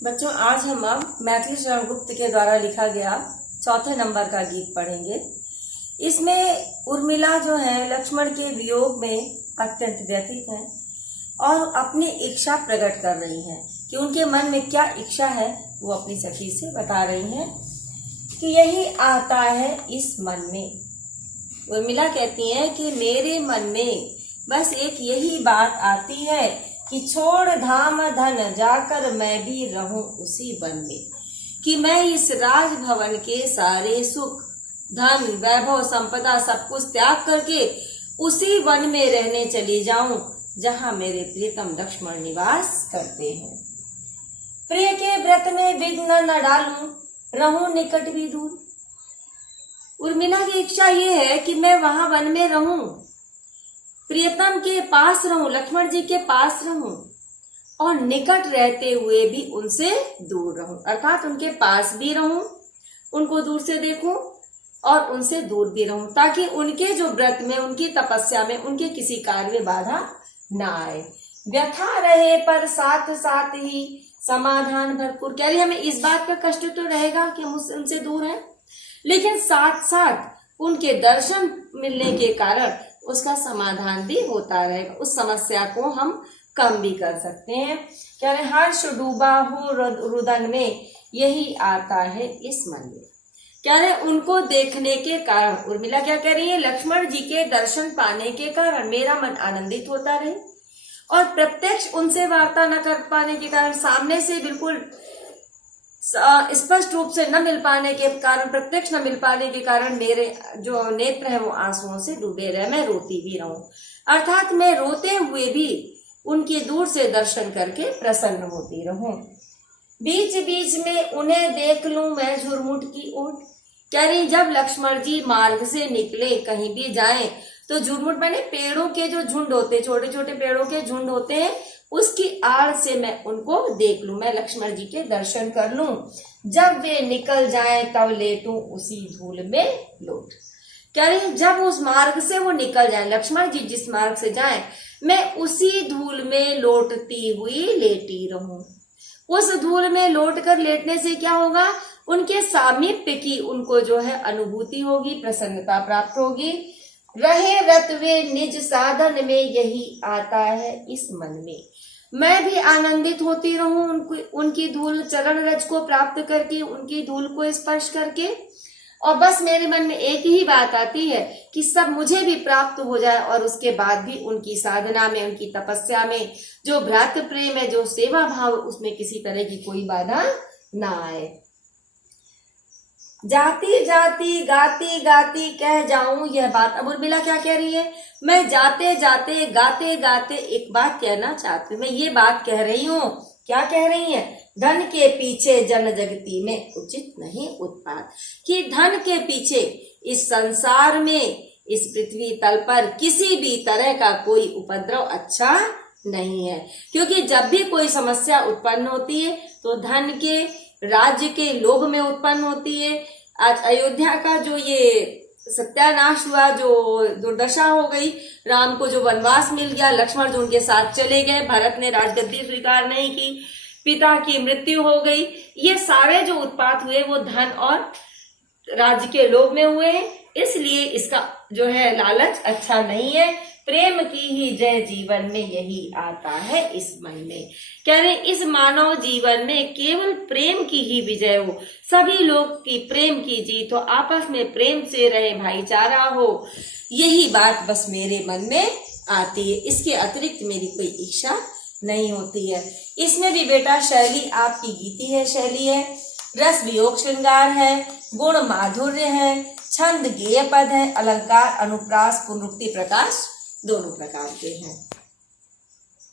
बच्चों, आज हम अब मैथिली शरण गुप्त के द्वारा लिखा गया चौथे नंबर का गीत पढ़ेंगे। इसमें उर्मिला जो है लक्ष्मण के वियोग में अत्यंत व्यथित हैं और अपनी इच्छा प्रकट कर रही हैं कि उनके मन में क्या इच्छा है वो अपनी सखी से बता रही हैं कि यही आता है इस मन में। उर्मिला कहती हैं कि मेरे मन में बस एक यही बात आती है कि छोड़ धाम धन जाकर मैं भी रहूं उसी वन में, कि मैं इस राजभवन के सारे सुख धन वैभव संपदा सब कुछ त्याग करके उसी वन में रहने चली जाऊं जहां मेरे प्रियतम लक्ष्मण निवास करते हैं। प्रिय के व्रत में विघ्न न डालूं, रहूं निकट भी दूर। उर्मिला की इच्छा ये है कि मैं वहां वन में रहूं, प्रियतम के पास रहूं, लक्ष्मण जी के पास रहूं और निकट रहते हुए भी उनसे दूर रहूं, अर्थात उनके पास भी रहूं, उनको दूर से देखूं और उनसे दूर भी रहूं, ताकि उनके जो व्रत में, उनकी तपस्या में, उनके किसी कार्य में बाधा ना आए। व्यथा रहे पर साथ साथ ही समाधान भरपूर। कह रही हमें इस बात का कष्ट तो रहेगा कि हम उनसे दूर हैं, लेकिन साथ साथ उनके दर्शन मिलने के कारण उसका समाधान भी होता रहेगा, उस समस्या को हम कम भी कर सकते हैं। कह रहे हर्ष डूबा हो रुदन में यही आता है इस मन में। कह रहे उनको देखने के कारण, उर्मिला क्या कह रही है, लक्ष्मण जी के दर्शन पाने के कारण मेरा मन आनंदित होता रहे और प्रत्यक्ष उनसे वार्ता न कर पाने के कारण, सामने से बिल्कुल स्पष्ट रूप से न मिल पाने के कारण, प्रत्यक्ष न मिल पाने के कारण मेरे जो नेत्र है वो आंसुओं से डूबे रहे, मैं रोती भी रहूं, अर्थात मैं रोते हुए भी उनके दूर से दर्शन करके प्रसन्न होती रहूं। बीच बीच में उन्हें देख लूं मैं झुरमुट की ओट। कह रही जब लक्ष्मण जी मार्ग से निकले कहीं भी जाएं तो झुरमुट मैंने पेड़ों के जो झुंड होते, छोटे छोटे पेड़ों के झुंड होते हैं, उसकी आड़ से मैं उनको देख लूं, मैं लक्ष्मण जी के दर्शन कर लूं। जब वे निकल जाएं तब लेटूं उसी धूल में लोट। कह रही जब उस मार्ग से वो निकल जाएं, लक्ष्मण जी जिस मार्ग से जाएं, मैं उसी धूल में लोटती हुई लेटी रहूं। उस धूल में लौटकर लेटने से क्या होगा, उनके सामीप्य की उनको जो है अनुभूति होगी, प्रसन्नता प्राप्त होगी। रहे रत वे निज साधन में यही आता है इस मन में। मैं भी आनंदित होती रहूं उनकी धूल, चरण रज को प्राप्त करके, उनकी धूल को स्पर्श करके, और बस मेरे मन में एक ही बात आती है कि सब मुझे भी प्राप्त हो जाए और उसके बाद भी उनकी साधना में, उनकी तपस्या में जो भ्रात प्रेम है, जो सेवा भाव, उसमें किसी तरह की कोई बाधा ना आए। जाती जाती गाती गाती कह जाऊं यह बात। अब उर्मिला क्या कह रही है, मैं जाते जाते गाते गाते एक बात कहना चाहती हूँ, मैं ये बात कह रही हूँ। क्या कह रही है, धन के पीछे जन जगती में उचित नहीं उत्पात। कि धन के पीछे इस संसार में, इस पृथ्वी तल पर किसी भी तरह का कोई उपद्रव अच्छा नहीं है, क्योंकि जब भी कोई समस्या उत्पन्न होती है तो धन के, राज्य के लोभ में उत्पन्न होती है। आज अयोध्या का जो ये सत्यानाश हुआ, जो दुर्दशा हो गई, राम को जो वनवास मिल गया, लक्ष्मण जो उनके साथ चले गए, भरत ने राजगद्दी स्वीकार नहीं की, पिता की मृत्यु हो गई, ये सारे जो उत्पात हुए वो धन और राज्य के लोभ में हुए हैं। इसलिए इसका जो है लालच अच्छा नहीं है। प्रेम की ही जय जीवन में यही आता है इस मन में। कह रहे इस मानव जीवन में केवल प्रेम की ही विजय हो, सभी लोग की प्रेम की जीत हो, आपस में प्रेम से रहे, भाईचारा हो, यही बात बस मेरे मन में आती है। इसके अतिरिक्त मेरी कोई इच्छा नहीं होती है। इसमें भी बेटा शैली आपकी गीति है, शैली है, रस वियोग श्रृंगार है, गुण माधुर्य है, छंद गेय पद है, अलंकार अनुप्रास पुनरुक्ति प्रकाश दोनों प्रकार के हैं।